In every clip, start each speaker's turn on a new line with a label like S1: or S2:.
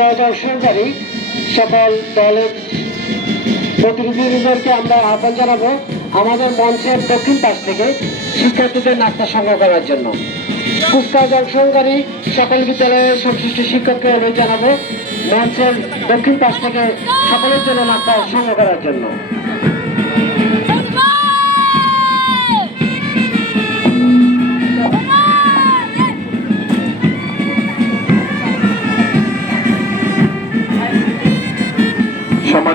S1: কুচকাওয়াজ অংশগ্রহণকারী সকল দলের প্রতিনিধিদেরকে আমরা আহ্বান জানাব আমাদের মঞ্চের দক্ষিণ পাশ থেকে শিক্ষার্থীদের নাস্তা সংগ্রহ করার জন্য। কুচকাওয়াজ অংশগ্রহণকারী সকল বিদ্যালয়ের সংশ্লিষ্ট শিক্ষককে অনুরোধ জানাব মঞ্চের দক্ষিণ পাশ থেকে সকলের জন্য নাস্তা সংগ্রহ করার জন্য।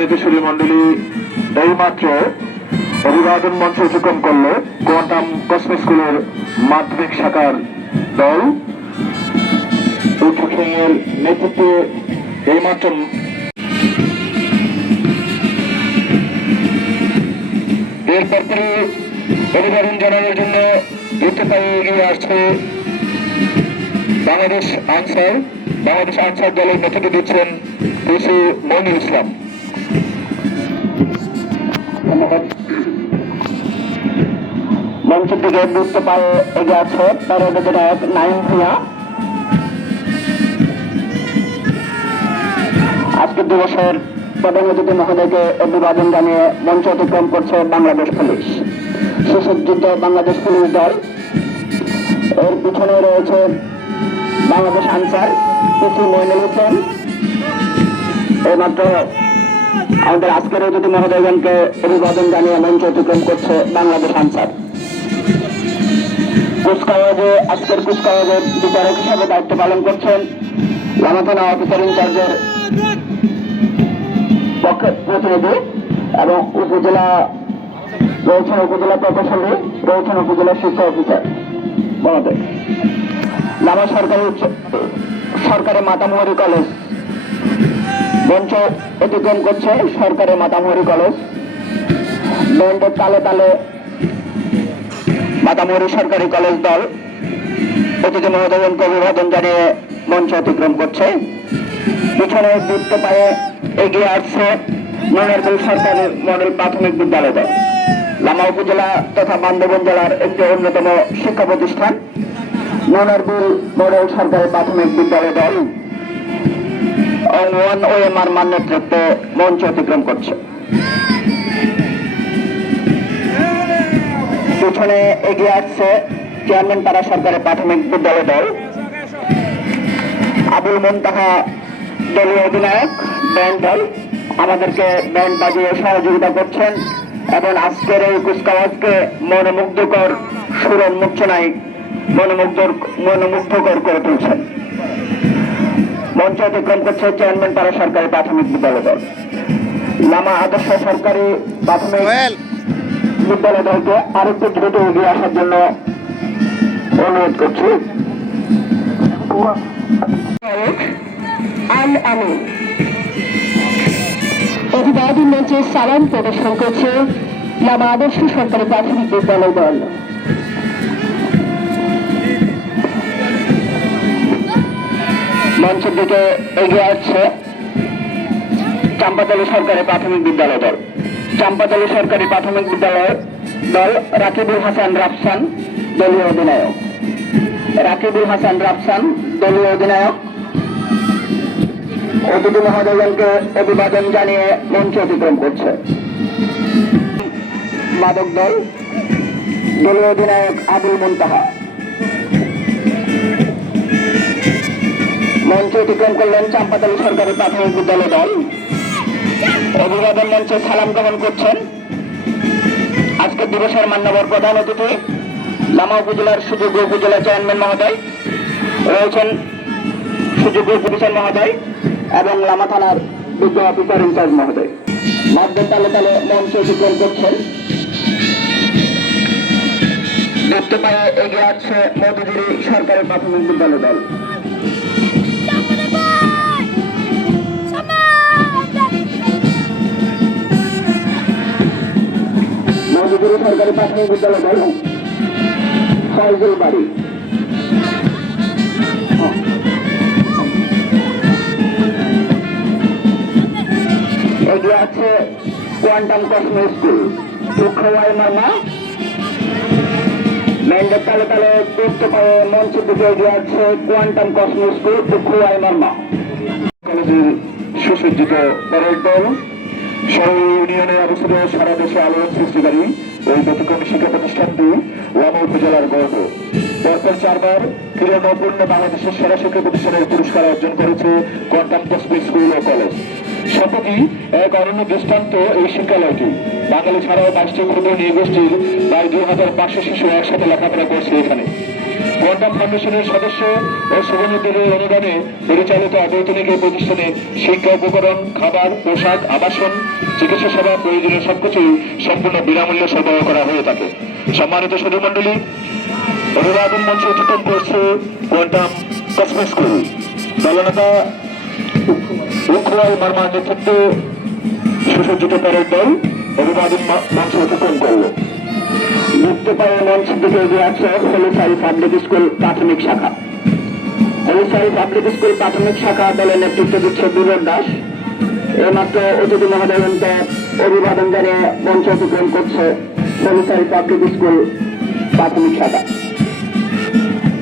S2: সম্মানিত সুরী মন্ডলী এইমাত্র অভিবাদন মঞ্চ অতিক্রম করল কোয়ান্টাম কসমো স্কুলের মাধ্যমিক শাখার দল। উচ্চক্ষের নেতৃত্বে এইমাত্র এরপর অভিবাদন জানানোর জন্য দ্রুত পায়ে এগিয়ে আসছে বাংলাদেশ আনসার। বাংলাদেশ আনসার দলের নেতৃত্ব দিচ্ছেন পিসি মইনুল ইসলাম।
S1: মঞ্চের দিকে বুঝতে পারে এগিয়ে আছে প্যারেড অধিনায়ক নাইম ভুয়া আজকে দিবসের প্রধান মহোদয়কে অভিবাদন জানিয়ে মঞ্চ অতিক্রম করছে বাংলাদেশ পুলিশ। সুসজ্জিত বাংলাদেশ পুলিশ দল। এর পিছনে রয়েছে বাংলাদেশ আনসার পিসি মইনুল হোসেন। এইমাত্র আমাদের আজকের অতিথি মহোদয়গণকে অভিবাদন জানিয়ে মঞ্চ অতিক্রম করছে বাংলাদেশ আনসার। কুচকাওয়াজে, আজকের কুচকাওয়াজের বিচারক হিসাবে দায়িত্ব পালন করছেন লামা অফিসার ইনচার্জের প্রতিনিধি এবং উপজেলা রয়েছেন উপজেলা প্রকৌশলী রয়েছেন উপজেলা শিক্ষা অফিসার। মহোদয় লামা সরকারি সরকারি মাতামুহুরি কলেজ। মঞ্চ অতিক্রম করছে সরকারি মাতামুহুরি কলেজ। ব্যান্ডের তালে তালে মাতামুহুরি সরকারি কলেজ দল অতিথি মহোদয়নকে অভিবাদন জানিয়ে মঞ্চ অতিক্রম করছে। পিছনে দীপ্ত পায়ে এগিয়ে আসছে মনেরপুর সরকারি মডেল প্রাথমিক বিদ্যালয় দল। লামা উপজেলা তথা বান্দরবন জেলার একটি অন্যতম শিক্ষা প্রতিষ্ঠান মনেরপুর মডেল সরকারি প্রাথমিক বিদ্যালয় দল। ওয়ান ওএমআর মান নেতৃত্বে মঞ্চ অতিক্রম করছে। পিছনে এগিয়ে আসছে চেয়ারম্যান পাড়া সরকারের প্রাথমিক বিদ্যালয় দল। আবুল মুনতাহা দলীয় অধিনায়ক, ব্যান্ড দল। আমাদেরকে ব্যান্ড বাজিয়ে সহযোগিতা করছেন এবং আজকের এই কুচকাওয়াজকে মনোমুগ্ধকর সুরন মূর্ছনায় মনোমুগ্ধ মনোমুগ্ধকর করে তুলছেন। মঞ্চ অতিক্রম করছে চেয়ারম্যান পাড়া সরকারি প্রাথমিক বিদ্যালয় দল। লামা আদর্শ সরকারি প্রাথমিক বিদ্যালয় দলকে আরেকটু দ্রুত এগিয়ে আসার জন্য অনুরোধ করছি। আল আমিন। অভিবাদন মঞ্চে সালাম প্রদর্শন করছে লামা আদর্শ সরকারি প্রাথমিক বিদ্যালয় দল। মঞ্চের দিকে এগিয়ে আসছে চাম্পাতলী সরকারি প্রাথমিক বিদ্যালয় দল। চাম্পাতলী সরকারি প্রাথমিক বিদ্যালয় দল রাকিবুল হাসান রাফসান, দলীয় অধিনায়ক। রাকিবুল হাসান রাফসান, দলীয় অধিনায়ক। অতিথি মহোদয়গণকে অভিবাদন জানিয়ে মঞ্চ অতিক্রম করছে। মাদক দল, দলীয় অধিনায়ক আবুল মুনতাহা। মঞ্চ অতিক্রম করলেন চাম্পাতলী সরকারি প্রাথমিক বিদ্যালয় দল। অভিবাদন মঞ্চে সালাম গ্রহণ করছেন আজকের দিবসের মান্যবর প্রধান অতিথি লামা উপজেলার সুযোগ্য উপজেলা চেয়ারম্যান মহোদয়, রয়েছেন সুযোগ্য অফিসার মহোদয় এবং লামা থানার বিজ্ঞ অফিসার ইনচার্জ মহোদয়। মাধ্যম তালে তালে মঞ্চ অতিক্রম করছেন। দেখতে পায়ে এগিয়ে আসছে মধুগিরি সরকারি প্রাথমিক বিদ্যালয় দল। সরকারি প্রাথমিক বিদ্যালয় ফয়জুল বাড়ি। এগিয়ে আছে কোয়ান্টাম কসমো স্কুল। তালে তালে পায়ে মঞ্চের দিকে এগিয়ে আছে কোয়ান্টাম কসমো স্কুল সুখওয়াই মামা
S2: কলেজের সুসজ্জিত প্যারেড দল। শহর ইউনিয়নে অবস্থিত সারা দেশে আলোড়ন শিক্ষা প্রতিষ্ঠানটি লামা উপজেলার চারবার ক্রীড়া নৈপুণ্য বাংলাদেশের সেরা শিক্ষা প্রতিষ্ঠানের পুরস্কার অর্জন করেছে কসমিক স্কুল এক অনন্য দৃষ্টান্ত এই শিক্ষালয়টি। বাঙালি ছাড়াও বাইশটি ক্ষুদ্র নৃগোষ্ঠীর প্রায় দুই হাজার পাঁচশো শিশু একসাথে লেখাপড়া করছে এখানে। কোয়ান্টাম ফাউন্ডেশনের সদস্য ও শুভনীতির অনুদানে পরিচালিত অবৈতনিক এই প্রতিষ্ঠানে শিক্ষা, উপকরণ, খাবার, পোশাক, আবাসন, চিকিৎসা সেবা, প্রয়োজনীয় সবকিছুই সম্পূর্ণ বিনামূল্যে সরবরাহ করা হয়ে থাকে। সম্মানিত সুধীমণ্ডলী অভিবাদন মঞ্চ অতিক্রম করছে কোয়ান্টাম কসমিক স্কুল। দলনেতা উখরাল মার্মার নেতৃত্বে সুসজ্জিত প্যারেড দল অভিবাদন ম- মঞ্চ অতিক্রম করল।
S1: যুক্ত পায়ে মঞ্চের দিকে এগিয়ে আছে হলিসারি পাবলিক স্কুল প্রাথমিক শাখা। হলিসারি পাবলিক স্কুল প্রাথমিক শাখা দলের নেতৃত্ব দিচ্ছে বিনোদ দাস। এইমাত্র অতিথি মহোদয়কে অভিবাদন জানিয়ে মঞ্চ অতিক্রম করছে হলিসারি পাবলিক স্কুল প্রাথমিক শাখা।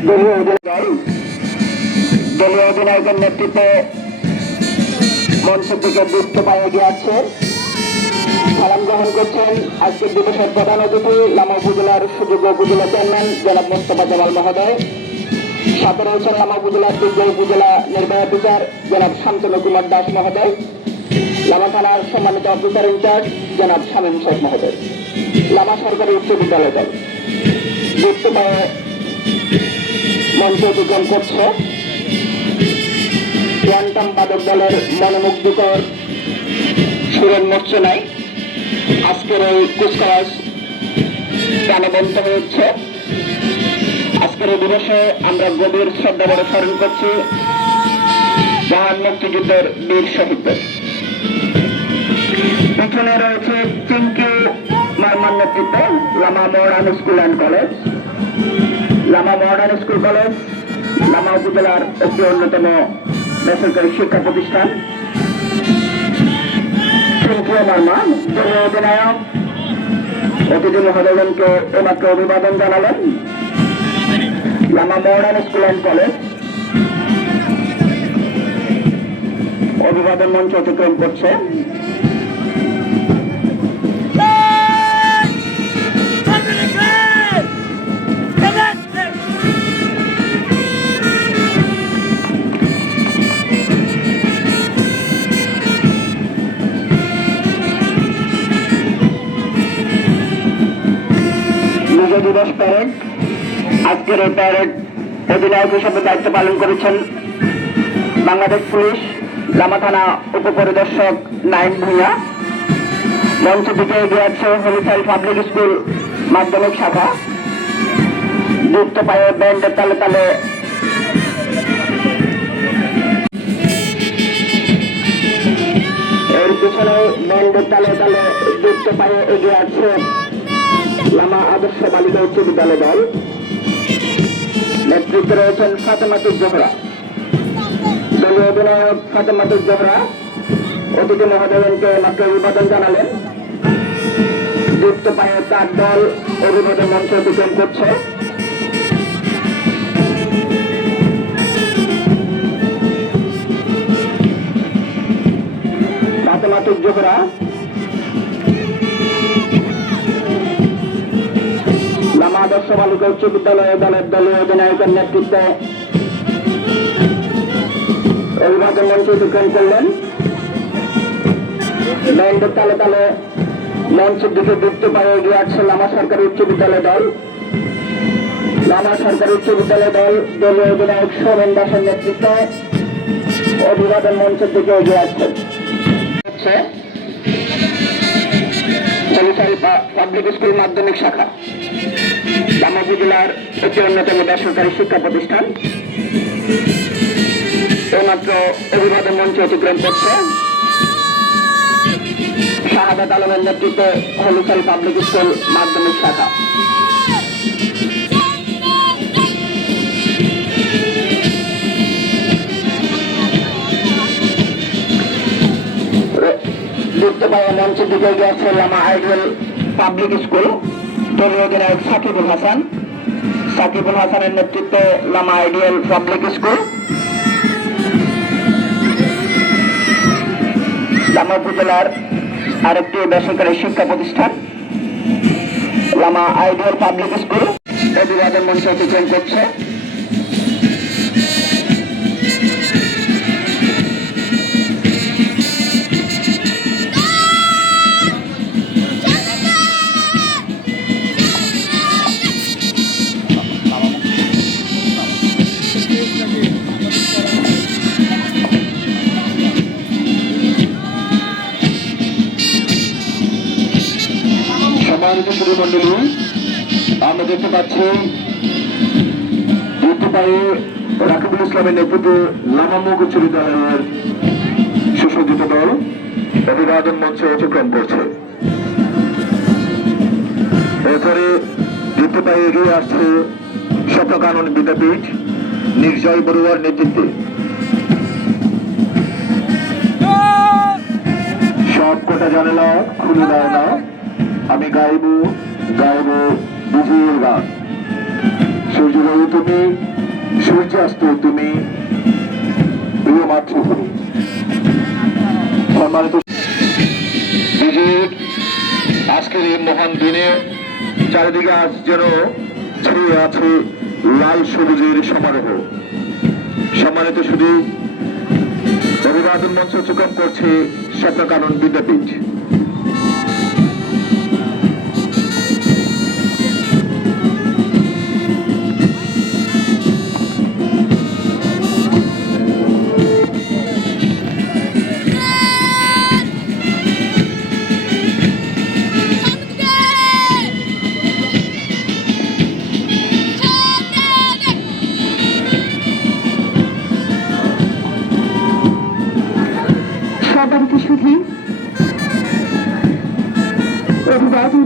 S1: দলীয় অধিনায়ক দলীয় অধিনায়কের নেতৃত্বে মঞ্চের দিকে যুক্ত পায়ে সালাম গ্রহণ করছেন। আজকের দিবসের প্রধান অতিথি লামা উপজেলার সুযোগ্য উপজেলা চেয়ারম্যান জনাব মোস্তফা জামাল মহোদয়। সাথে রয়েছেন লামা উপজেলার যোগ্য উপজেলা নির্বাহী অফিসার জনাব শান্তনু কুমার দাস মহোদয়। লামা থানার সম্মানিত অফিসার ইনচার্জ জনাব শামীম শেখ মহোদয়। লামা সরকারি উচ্চ বিদ্যালয় দল। মঞ্চ অতিক্রম করছে। কোয়ান্টাম বাদক দলের মনোমুগ্ধকর সুরের মোর্চনায় আজকের এই কুচকাওয়াজ প্রাণবন্ত হয়েছে। আজকের এই দিবসে আমরা গভীর শ্রদ্ধা বড় স্মরণ করছি মহান মুক্তিযুদ্ধের বীর শহীদদের। পিছনে রয়েছে চিঙ্কি মারমান নেতৃত্বে, Lama modern school and college. Lama modern school college, Lama উপজেলার একটি অন্যতম বেসরকারি শিক্ষা প্রতিষ্ঠান। শিল্পীয় মার্মা দলীয় অধিনায়ক অতিথি মহোদয়গণকে এমাত্র অভিবাদন জানালেন Lama modern school and college অভিবাদন মঞ্চ অতিক্রম করছে দিবস প্যারেড আজকের এই প্যারেড অধিনায়ক হিসেবে দায়িত্ব পালন করেছেন বাংলাদেশ পুলিশ লামা থানা উপপরিদর্শক নাইন ভূঁইয়া। মঞ্চ দিকে এগিয়ে আছে হলিসাল পাবলিক স্কুল মাধ্যমিক শাখা। যুক্ত পায়ে ব্যান্ডের তালে তালে। এর পিছনে ব্যান্ডের তালে তালে যুক্ত পায়ে এগিয়ে আছে লামা আদর্শ বালিকা উচ্চ বিদ্যালয় দল। নেতৃত্বে রয়েছেন ফাতেমাতুর জোহরা। দলীয় অধিনায়ক ফাতেমাতুর জোহরা, অতিথি মহোদয়কে মাত্র অভিবাদন জানালেন। যুক্ত পায়ে তার দল অভিবাদন মঞ্চ অতিক্রম করছে। ফাতেমাতুর জোহরা আদর্শ বালিকা উচ্চ বিদ্যালয় দলের দলীয় অধিনায়কের নেতৃত্বে অভিবাদন মঞ্চ অতিক্রম করলেন। ব্যান্ডের তালে তালে মঞ্চের দিকে যুক্ত পায়ে এগিয়ে আসছে লামা সরকারি উচ্চ বিদ্যালয় দল। লামা সরকারি উচ্চ বিদ্যালয় দল দলীয় অধিনায়ক সোমেন দাসের নেতৃত্বে অভিবাদন মঞ্চের দিকে এগিয়ে আসছে পাবলিক স্কুল মাধ্যমিক শাখা। লামা উপজেলার একটি অন্যতম বেসরকারি শিক্ষা প্রতিষ্ঠান। এইমাত্র অভিবাদন মঞ্চ অতিক্রম করছে। শাহাদাত আলমের নেতৃত্বে হলুসাল পাবলিক স্কুল মাধ্যমিক শাখা। যুক্ত মঞ্চের দিকে গেছে লামা আইডিয়াল পাবলিক স্কুল। দলীয় অধিনায়ক সাকিবুল হাসান। সাকিবুল হাসানের নেতৃত্বে Lama ideal public school. Lama উপজেলার আরেকটি বেসরকারি শিক্ষা প্রতিষ্ঠান, লামা আইডিয়াল পাবলিক স্কুল। অভিবাদন মঞ্চ অতিক্রম করছে।
S2: সম্মানিত আমরা দেখতে পাচ্ছি রাকিবুল ইসলামের নেতৃত্বে সুসজ্জিত দল অভিবাদন মঞ্চে অতিক্রম করছে। এরপরে এগিয়ে আসছে বিদ্যাপীঠ নির্জয় বড়ুয়ার নেতৃত্বে। সব কটা জানালা খুলে দাও না। আমি গাইব গাইব বুঝিয়ে গান। সূর্যোদয় তুমি, সূর্যাস্ত তুমি প্রিয় মাতৃভূমি সম্মানিত বিজয়ের আজকের এই মহান দিনে চারিদিকে আজ যেন ছড়িয়ে আছে লাল সবুজের সমারোহ। সম্মানিত শুধু অভিবাদন মঞ্চ চুকাম করছে স্বপ্নকানন বিদ্যাপীঠ।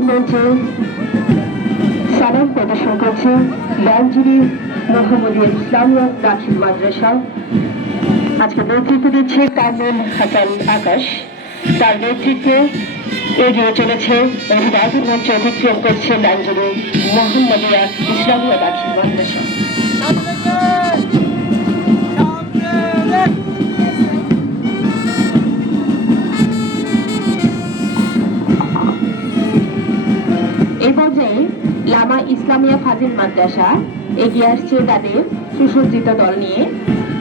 S3: মঞ্চে সালাম প্রদর্শন করছে লালজিরি মোহাম্মদিয়া ইসলামিয়া দাখিল মাদ্রাসা। আজকে নেতৃত্ব দিচ্ছে কামরুল হাসান আকাশ। তার নেতৃত্বে এগিয়ে চলেছে অভিবাদন মঞ্চে অতিক্রম করছে লালজিরি মোহাম্মদিয়া ইসলামিয়া দাখিল মাদ্রাসা। এই লামা ইসলামিয়া ফাজিল মাদ্রাসা এগিয়ে আসছে তাদের সুসজ্জিত দল নিয়ে।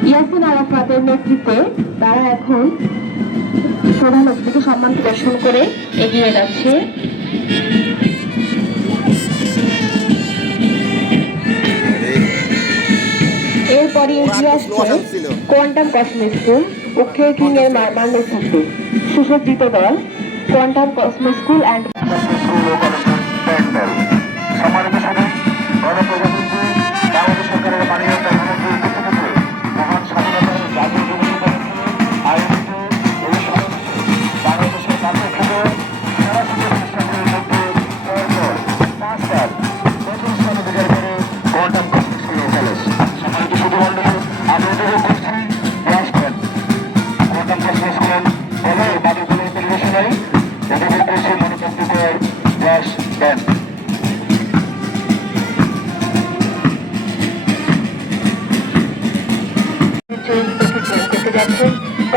S3: ইয়াসিন আরাফাতের নেতৃত্বে তারা এখন প্রধান অতিথিকে সম্মান প্রদর্শন করে এগিয়ে যাচ্ছে। এরপরে এগিয়ে আসছে কোয়ান্টাম কসমো স্কুল ও কেকিং এর মার নেতৃত্বে সুসজ্জিত দল কোয়ান্টাম কসমো স্কুল অ্যান্ড
S2: সম্মানিত সবাই গণপ্রজাতন্ত্রী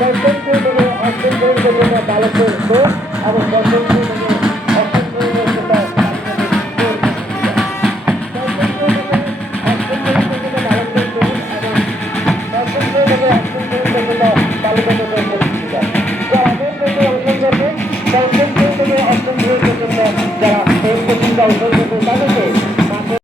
S2: হবে পঞ্চম শ্রেণি থেকে অষ্টম শ্রেণি বালকের এবং পঞ্চম শ্রেণি